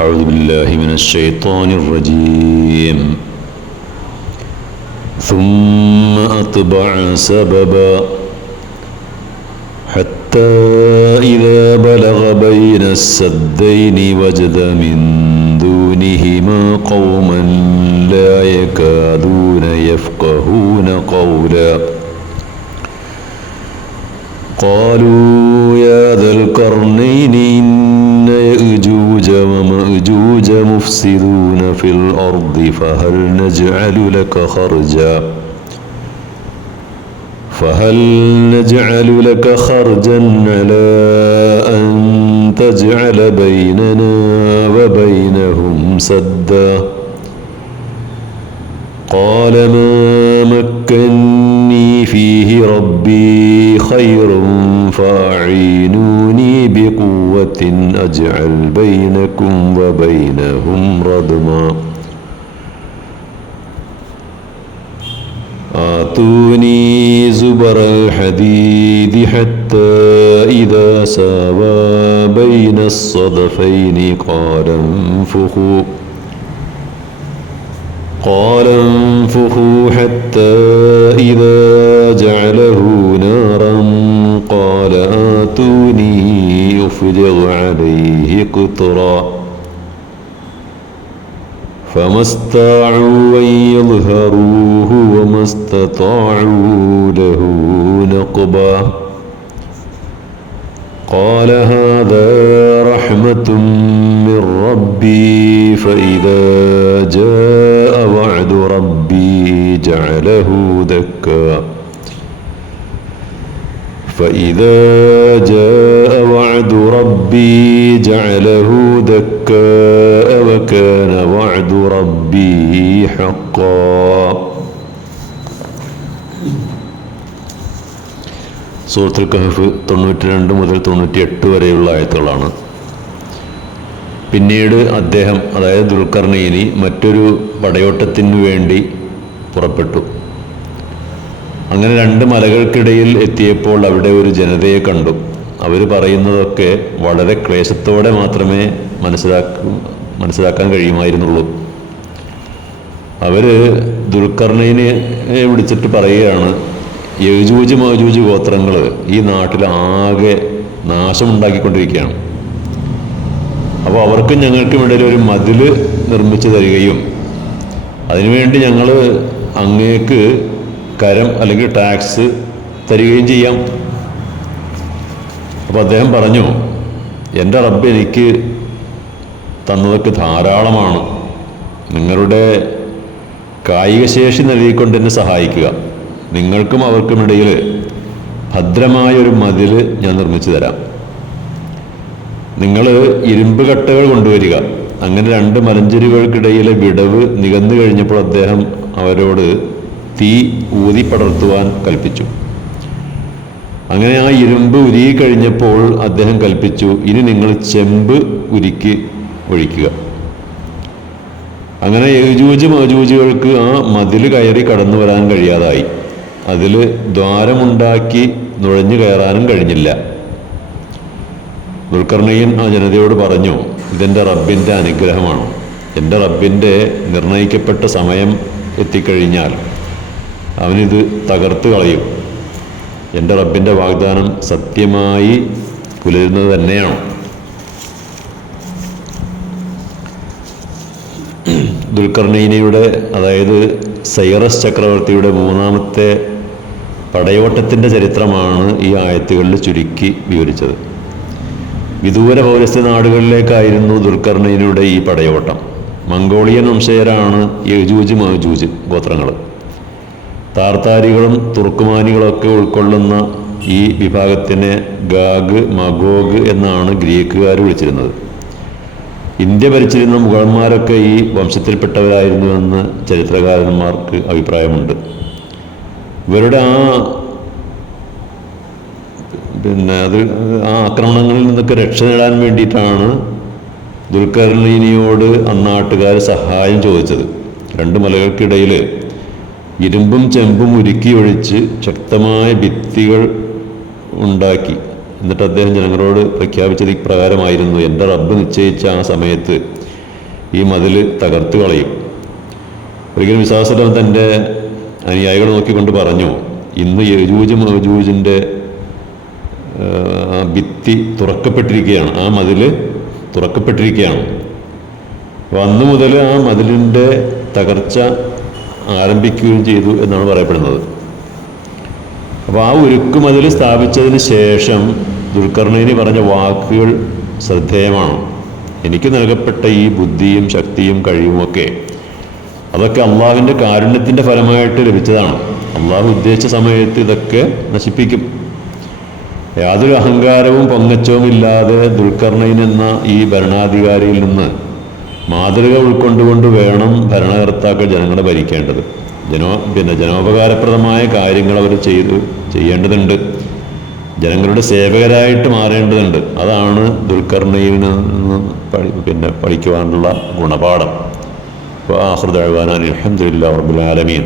أعوذ بالله من الشيطان الرجيم. ثم أتبع سببا حتى إذا بلغ بين السدين وجد من دونهما قوما لا يكادون يفقهون قولا قالوا يا ذا القرنين إن يأجوج ومأجوج مفسدون في الأرض فهل نجعل لك خرجا على أن تجعل بيننا وبينهم سدا قال ما مكني فيه ربي خير فأعينوني بقوة أجعل بينكم وبينهم ردما آتوني زبر الحديد حتى إذا ساوى بين الصدفين قال انفخوا حتى إذا جعله نارا قال آتوني أفرغ عليه قطرا فما استطاعوا أن يظهروه وما استطاعوا له نقبا قال هذا رحمة من ربي فإذا جاء وعد ربي جعله دكا وكان وعد ربي حقا. സൂറത്തുൽ കഹ്ഫ് 92 മുതൽ 98 വരെയുള്ള ആയത്തുകളാണ്. പിന്നീട് അദ്ദേഹം, അതായത് ദുൽഖർനൈനി, മറ്റൊരു പടയോട്ടത്തിനു വേണ്ടി പുറപ്പെട്ടു. അങ്ങനെ 2 മലകൾക്കിടയിൽ എത്തിയപ്പോൾ അവിടെ ഒരു ജനതയെ കണ്ടു. അവർ പറയുന്നതൊക്കെ വളരെ ക്ലേശത്തോടെ മാത്രമേ മനസ്സിലാക്കാൻ കഴിയുമായിരുന്നുള്ളൂ. അവർ ദുൽഖർനൈനെ വിളിച്ചിട്ട് പറയുകയാണ്, യജൂജ് മജൂജ് ഗോത്രങ്ങൾ ഈ നാട്ടിൽ ആകെ നാശമുണ്ടാക്കിക്കൊണ്ടിരിക്കുകയാണ്. അപ്പോൾ അവർക്കും ഞങ്ങൾക്കും ഇടയിൽ ഒരു മതിൽ നിർമ്മിച്ചു തരികയും അതിനുവേണ്ടി ഞങ്ങൾ അങ്ങേക്ക് കരം അല്ലെങ്കിൽ ടാക്സ് തരികയും ചെയ്യാം. അപ്പോൾ അദ്ദേഹം പറഞ്ഞു, എൻ്റെ റബ്ബ് എനിക്ക് തന്നതൊക്കെ ധാരാളമാണ്. നിങ്ങളുടെ കായികശേഷി നൽകിക്കൊണ്ട് എന്നെ സഹായിക്കുക. നിങ്ങൾക്കും അവർക്കുമിടയിൽ ഭദ്രമായൊരു മതിൽ ഞാൻ നിർമ്മിച്ചു തരാം. നിങ്ങൾ ഇരുമ്പ് കട്ടകൾ കൊണ്ടുവരിക. അങ്ങനെ 2 മലഞ്ചെരികൾക്കിടയിലെ വിടവ് നികന്നു കഴിഞ്ഞപ്പോൾ അദ്ദേഹം അവരോട് തീ ഊതി പടർത്തുവാൻ കൽപ്പിച്ചു. അങ്ങനെ ആ ഇരുമ്പ് ഉരുകി കഴിഞ്ഞപ്പോൾ അദ്ദേഹം കൽപ്പിച്ചു, ഇനി നിങ്ങൾ ചെമ്പ് ഉരുക്കി ഒഴിക്കുക. അങ്ങനെ യജൂജ് മജൂജുകൾക്ക് ആ മതിൽ കയറി കടന്നു വരാൻ കഴിയാതായി. അതിൽ ദ്വാരമുണ്ടാക്കി നുഴഞ്ഞു കയറാനും കഴിഞ്ഞില്ല. ദുൽഖർനൈൻ ആ ജനതയോട് പറഞ്ഞു, ഇതെൻ്റെ റബ്ബിൻ്റെ അനുഗ്രഹമാണ്. എൻ്റെ റബ്ബിൻ്റെ നിർണയിക്കപ്പെട്ട സമയം എത്തിക്കഴിഞ്ഞാൽ അവനിത് തകർത്ത് കളയും. എൻ്റെ റബ്ബിൻ്റെ വാഗ്ദാനം സത്യമായി പുലരുന്നത് തന്നെയാണ്. ദുൽഖർനൈനിയുടെ, അതായത് സൈറസ് ചക്രവർത്തിയുടെ 3ാമത്തെ പടയോട്ടത്തിൻ്റെ ചരിത്രമാണ് ഈ ആയത്തുകളിൽ ചുരുക്കി വിവരിച്ചത്. വിദൂര പൗരസ്ത്യ നാടുകളിലേക്കായിരുന്നു ദുൽഖർനൈനിയുടെ ഈ പടയോട്ടം. മംഗോളിയൻ വംശജരാണ് യജൂജ് മജൂജ് ഗോത്രങ്ങൾ. താർത്താരികളും തുർക്കുമാനികളൊക്കെ ഉൾക്കൊള്ളുന്ന ഈ വിഭാഗത്തിനെ ഗാഗ് മഗോഗ് എന്നാണ് ഗ്രീക്കുകാർ വിളിച്ചിരുന്നത്. ഇന്ത്യ ഭരിച്ചിരുന്ന മുഗളന്മാരൊക്കെ ഈ വംശത്തിൽപ്പെട്ടവരായിരുന്നുവെന്ന് ചരിത്രകാരന്മാർക്ക് അഭിപ്രായമുണ്ട്. ഇവരുടെ ആ ആക്രമണങ്ങളിൽ നിന്നൊക്കെ രക്ഷ നേടാൻ വേണ്ടിയിട്ടാണ് ദുൽഖർനൈനിയോട് അന്നാട്ടുകാർ സഹായം ചോദിച്ചത്. 2 മലകൾക്കിടയിൽ ഇരുമ്പും ചെമ്പും ഉരുക്കി ഒഴിച്ച് ശക്തമായ ഭിത്തികൾ ഉണ്ടാക്കി. എന്നിട്ട് അദ്ദേഹം ജനങ്ങളോട് പ്രഖ്യാപിച്ചത് ഇപ്രകാരമായിരുന്നു: എൻ്റെ റബ്ബ് നിശ്ചയിച്ച ആ സമയത്ത് ഈ മതിൽ തകർത്ത് കളയും. ഒരിക്കലും വിശ്വാസം തൻ്റെ അനുയായികളെ നോക്കിക്കൊണ്ട് പറഞ്ഞു, ഇന്ന് യജൂജ് മജൂജിൻ്റെ ഭിത്തി തുറക്കപ്പെട്ടിരിക്കുകയാണ്, ആ മതിൽ തുറക്കപ്പെട്ടിരിക്കുകയാണ്. അപ്പോൾ അന്ന് മുതൽ ആ മതിലിൻ്റെ തകർച്ച ആരംഭിക്കുകയും ചെയ്തു എന്നാണ് പറയപ്പെടുന്നത്. അപ്പോൾ ആ ഉരുക്ക് മതിൽ സ്ഥാപിച്ചതിന് ശേഷം ദുൽഖർനൈനി പറഞ്ഞ വാക്കുകൾ ശ്രദ്ധേയമാണ്. എനിക്ക് നൽകപ്പെട്ട ഈ ബുദ്ധിയും ശക്തിയും കഴിവുമൊക്കെ അതൊക്കെ അള്ളാഹുവിൻ്റെ കാരുണ്യത്തിൻ്റെ ഫലമായിട്ട് ലഭിച്ചതാണ്. അള്ളാഹു ഉദ്ദേശിച്ച സമയത്ത് ഇതൊക്കെ നശിപ്പിക്കും. യാതൊരു അഹങ്കാരവും പൊങ്ങച്ചവും ഇല്ലാതെ ദുൽഖർനൈൻ എന്ന ഈ ഭരണാധികാരിയിൽ നിന്ന് മാതൃക ഉൾക്കൊണ്ടുകൊണ്ട് വേണം ഭരണകർത്താക്കൾ ജനങ്ങളെ ഭരിക്കേണ്ടത്. ജനോപകാരപ്രദമായ കാര്യങ്ങൾ അവർ ചെയ്യേണ്ടതുണ്ട്. ജനങ്ങളുടെ സേവകരായിട്ട് മാറേണ്ടതുണ്ട്. അതാണ് ദുൽഖർനൈനിൽ നിന്ന് പഠിക്കുവാനുള്ള ഗുണപാഠം. ആഖിറു ദഅ്വാനാ അൽഹംദുലില്ലാഹി റബ്ബിൽ ആലമീൻ.